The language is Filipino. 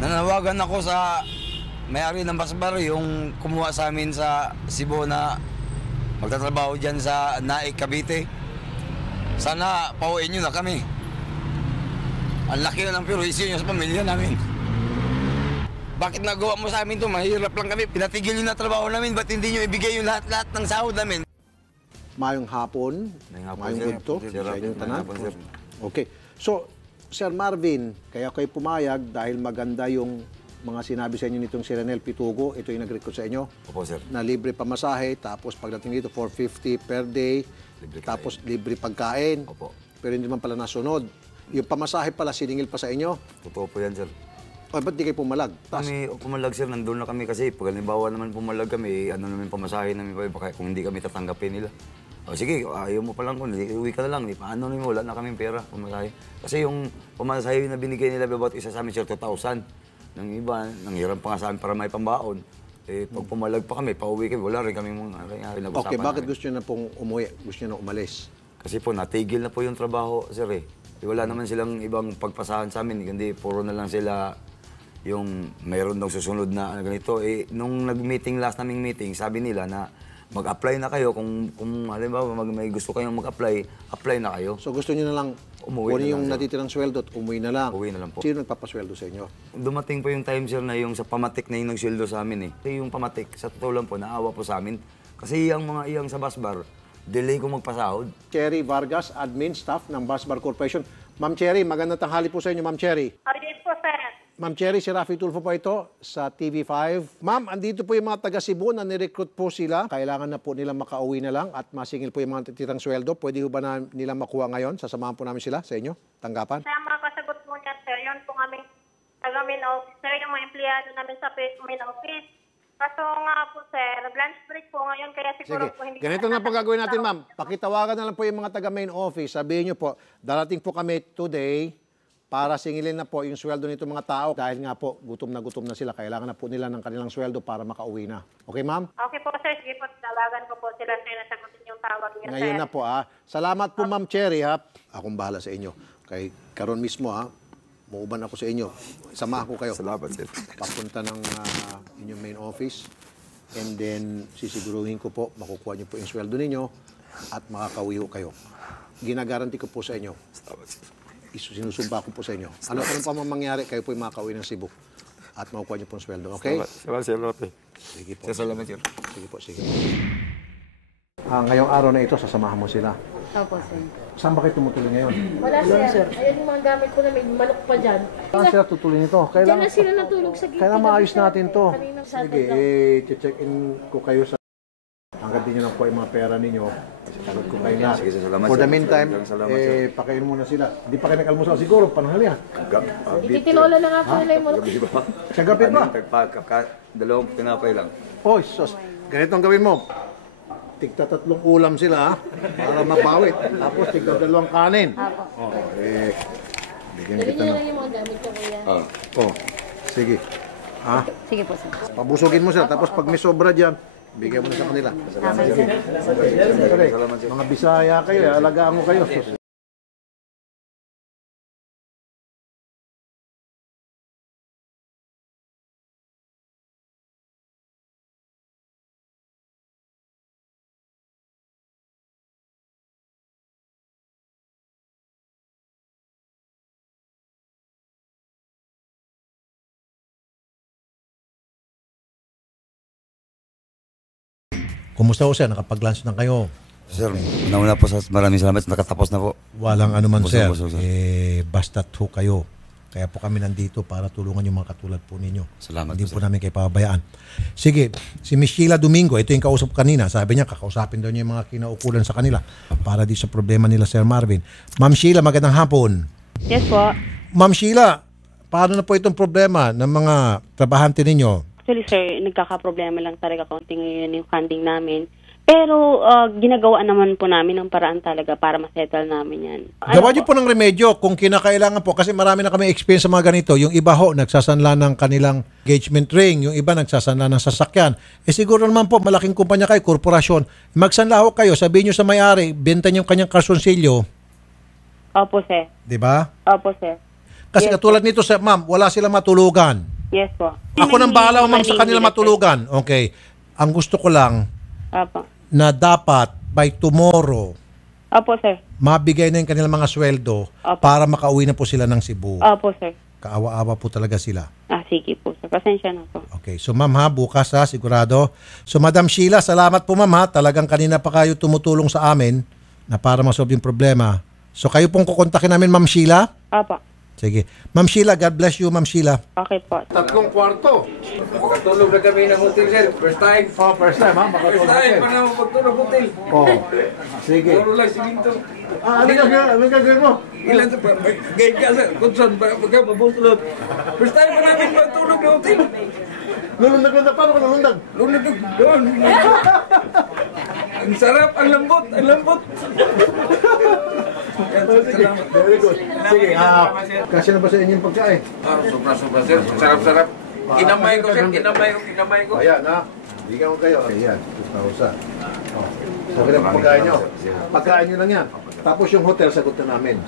Nanawagan ako sa may-ari ng Basbar, yung kumuha sa amin sa Cebu na magtatrabaho dyan sa Naik, Cavite. Sana pauwiin nyo na kami. Ang laki na ng perwisyo nyo sa pamilya namin. Bakit nagawa mo sa amin to? Mahirap lang kami. Pinatigil nyo na trabaho namin. Ba't hindi nyo ibigay yung lahat-lahat ng sahod namin? Mayong hapon. Mayong ito. Sa inyong tanan. Okay. So, Sir Marvin, kaya kayo pumayag dahil maganda yung mga sinabi sa inyo nitong si Renel Pitugo. Ito yung nag-recruit sa inyo. Opo, sir. Na libre pamasahe. Tapos pagdating dito, 450 per day. Tapos libre pagkain. Opo. Pero hindi man pala nasunod. Yung pamasahe pala, siningil pa sa inyo. Totoo po yan, sir. O, ba't di kayo pumalag? Kami pumalag, sir, nandun na kami kasi pag halimbawa naman pumalag kami, ano naman pamasahe namin pa, baka kung hindi kami tatanggapin nila. O sige, ayaw mo pa lang kung uwi ka na lang, paano naman, wala na kaming pera, pamasahe. Kasi yung pamasahe na binigay nila, bawat isa sa amin, sir, 2,000. Nang iba, nanghiram pa nga sa amin para may pambaon. Eh, pag pumalag pa kami, pauwi kami, wala rin kami pinag-usapan. Okay, bakit gusto nyo na pong umuwi? Gusto nyo na umalis? Kasi po, natigil na po yung trabaho, sir, eh. Wala naman silang ibang pagpasahan sa amin, kundi puro na lang sila yung mayroon daw susunod na ganito. Eh, nung nag-meeting, last naming meeting, sabi nila na mag-apply na kayo. Kung halimbawa may gusto kayong mag-apply, apply na kayo. So gusto niyo na lang kunin yung natitirang sweldo at umuwi na lang? Umuwi na lang po. Sino nagpapasweldo sa inyo? Dumating po yung time, sir, na yung sa pamatik na yung nagsweldo sa amin, eh. Kasi yung pamatik, sa totoo lang po, naawa po sa amin. Kasi yung mga iyang sa Basbar, delay ko magpasahod. Cherry Vargas, admin staff ng Basbar Corporation. Ma'am Cherry, magandang tanghali po sa inyo, Ma'am Cherry. Yes po, sir. Ma'am Cherry, si Rafi Tulfo po ito sa TV5. Ma'am, andito po yung mga taga Cebu na nirecruit po sila. Kailangan na po nila makauwi na lang at masingil po yung mga titirang sweldo. Pwede ba na nila makuha ngayon? Sasamahan po namin sila sa inyo? Tanggapan? Sa mga kasagot po niya, sir, yun po kami taga-main office, sir, yung mga empleyado namin sa main office. Kaso nga po, sir, lunch break po ngayon, kaya siguro Sige, po hindi... ganito na po gagawin natin, ma'am. Pakitawagan na lang po yung mga taga-main office. Sabihin nyo po, darating po kami today para singilin na po yung sweldo nito mga tao dahil nga po gutom na sila. Kailangan na po nila ng kanilang sweldo para makauwi na. Okay, ma'am? Okay po, sir. Sige po, tawagan ko po sila, sir, nasagutin yung tawag niya, Ngayon sir. na po, ha. Salamat po, Ma'am Cherry, ha. Akong bahala sa inyo. Kay karon mismo, ha. Mauban ako sa inyo. Samahan ko kayo. Salamat, sir. Papunta ng inyong main office. And then, sisiguruhin ko po, makukuha niyo po yung sweldo ninyo at makakauwi kayo. Ginagaranti ko po sa inyo. Salamat, sir. Sinusumpa ko po sa inyo. Ano pa mangyari, kayo po yung makakauwi ng Cebu. At makukuha niyo po yung sweldo, okay? Salamat, sir, Lotte. Sige po. Salamat, sir. Sige po, sige po. Ngayong araw na ito, sasamahan mo sila. Opo, sir. Saan ba kayo tumutuloy ngayon? Wala, sir. Ayan yung mga gamit ko na may manok pa dyan. Saan sila tutuloy nito? Diyan na sila natulog sa gilid. Kailangan maayos natin to. Kaninang Saturday Sige, lang. check in ko kayo sa... Hanggang din nyo lang po yung mga pera ninyo. Sagot ko kayo na. Sige, salamat, For the sir. meantime, Salamat, sir. pakain muna sila. Hindi pa kayo nag-almusal siguro, panahali ha. Ititinola na nga po nila yung manok. Sa gabi ba? Dalawang tinapay lang. Oy, sos. Ganito ang gawin mo. Tigta 3 ulam sila ha. Para mabawit. Tapos tigta 2 kanin. Apo. Bigyan Dali kita niyo ng... lang yung mga gamit ko, kuya. Sige. Ha? Sige po, sir. Pabusugin mo sila. Tapos pag may sobra dyan, bigyan mo na sa kanila. Salamat, sir. Siyempre, mga Bisaya kayo, alagaan mo kayo. Kumusta ho sir? Nakapag-lunch na kayo? Sir, una po sa maraming salamat. Nakatapos na po. Walang anuman sir. Busog, sir. Basta't ho kayo. Kaya po kami nandito para tulungan yung mga katulad po ninyo. Salamat Hindi po, po namin kayo pababayaan. Sige, si Miss Sheila Domingo, ito yung kausap kanina. Sabi niya, kakausapin daw niya yung mga kinaukulan sa kanila para di sa problema nila Sir Marvin. Ma'am Sheila, magandang hapon. Yes po. Ma'am Sheila, paano na po itong problema ng mga trabahante ninyo? Actually, sir, nagkakaproblema lang talaga konti ngayon yung funding namin. Pero ginagawa naman po namin ng paraan talaga para masettle namin yan. Gawa niyo po ng remedyo kung kinakailangan po kasi marami na kami experience sa mga ganito. Yung iba ho, nagsasanla ng kanilang engagement ring. Yung iba nagsasanla ng sasakyan. Siguro naman po, malaking kumpanya kayo, korporasyon. Magsanla ho kayo, sabihin niyo sa may-ari, benta niyo yung kanyang kalsonsilyo. Opo, sir. Di ba? Opo, sir. Kasi Yes, katulad nito, ma'am, wala silang matulugan. Yes po. Ako nang bahala, ma'am, sa kanila Manila, sir. matulugan. Okay. Ang gusto ko lang Opo. na dapat by tomorrow, Opo, sir. mabigay na yung kanilang mga sweldo Opo. para makauwi na po sila ng Cebu. Opo, sir. Kaawa-awa po talaga sila. Sige po, sir. Pasensya na po. Okay. So, ma'am ha, bukas ha, sigurado. So, Madam Sheila, salamat po, ma'am ha. Talagang kanina pa kayo tumutulong sa amin na para masolve yung problema. So, kayo pong kukontakin namin, Ma'am Sheila? Opo. Sige. Ma'am Sheila, God bless you, Ma'am Sheila. Okay po. 3 kwarto. Makatulog na kami ng hotel, sir. First time. Oh, first time ha, First time, para magtulog hotel. Oh, sige. Puro lang siginto. Ano gagawin mo? Ilan to pa? Gayad ka, sir. Kunson, pagka mabutulog. First time pa namin magtulog ng hotel. Lulundag-lundag. Paano ka lulundag? Lunod doon. Ang sarap, ang lambot, ang lambot. Salamat. Very good. Sige, kasi na ba sa inyo yung pagkain? Sobra-sobra, sir. Sarap-sarap. Kinamay ko, sir. Kinamay ko. Ayan ha. Bigyan ko kayo. Ayan, 2,000. Oh. Sabi na pagkain nyo. Pagkain nyo lang yan. Tapos yung hotel, sagot na namin.